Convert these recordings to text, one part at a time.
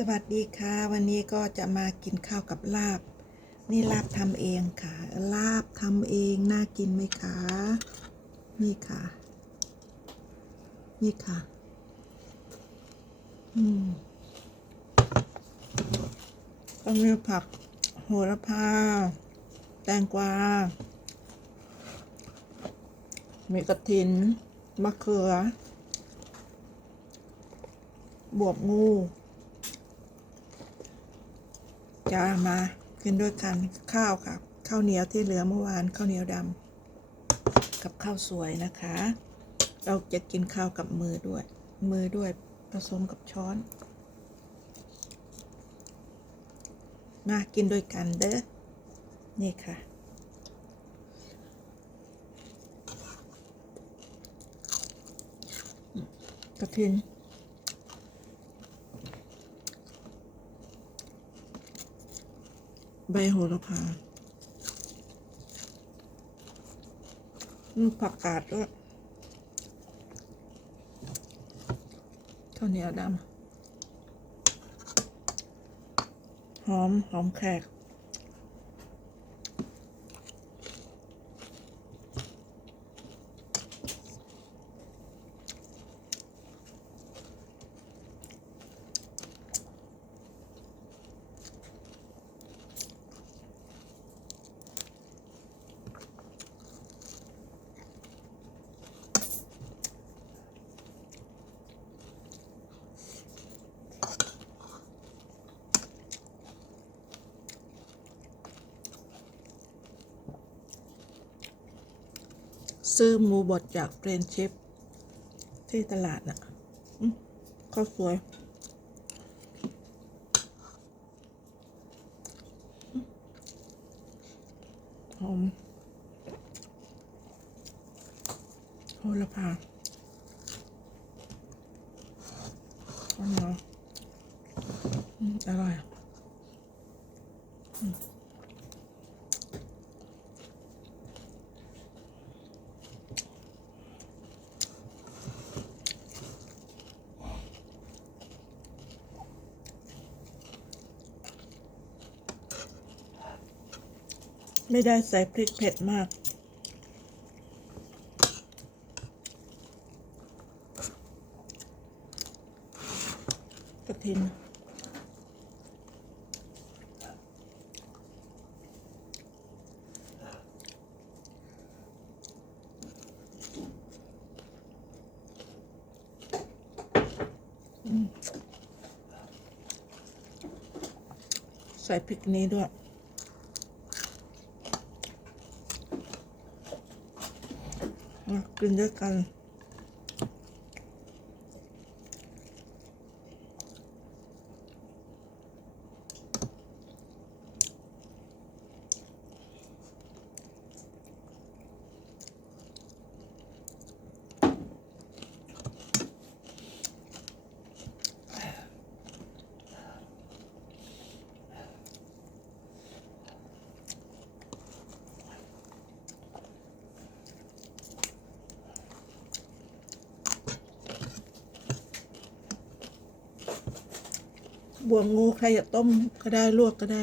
สวัสดีค่ะ วันนี้ก็จะมากินข้าวกับลาบ นี่ลาบทำเองค่ะ ลาบทำเองน่ากินไหมคะนี่ค่ะ นี่ค่ะ อืมก็มีผักโหระพา แตงกวา มีกระถิน มะเขือ บวบงู จะมากินด้วยกันข้าวค่ะ ข้าวเหนียวที่เหลือเมื่อวานข้าวเหนียวดำกับข้าวสวยนะคะ เราจะกินข้าวกับมือด้วย มือด้วยผสมกับช้อน มากินด้วยกันเด้อนี่ค่ะกระเทียม ใบโหระพาอืมผักกาดด้วยข้าวเหนียวดำหอม หอมแขก ซื้อหมูบดจากเฟรนชิปที่ตลาดน่ะข้าวสวย หอมโหระพาอร่อยอืมอร่อย ไม่ได้ใส่พริกเผ็ดมาก กระเทินอืมใส่พริกนี้ด้วย มา กินด้วยกัน บวงงูใครจะต้มก็ได้ลวกก็ได้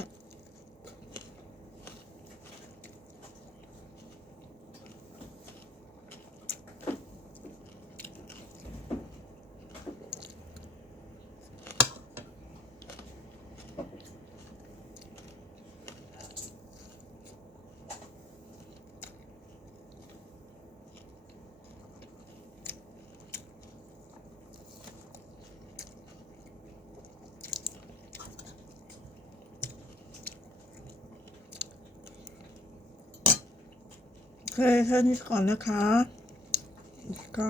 เคแค่นี้ก่อนนะคะก็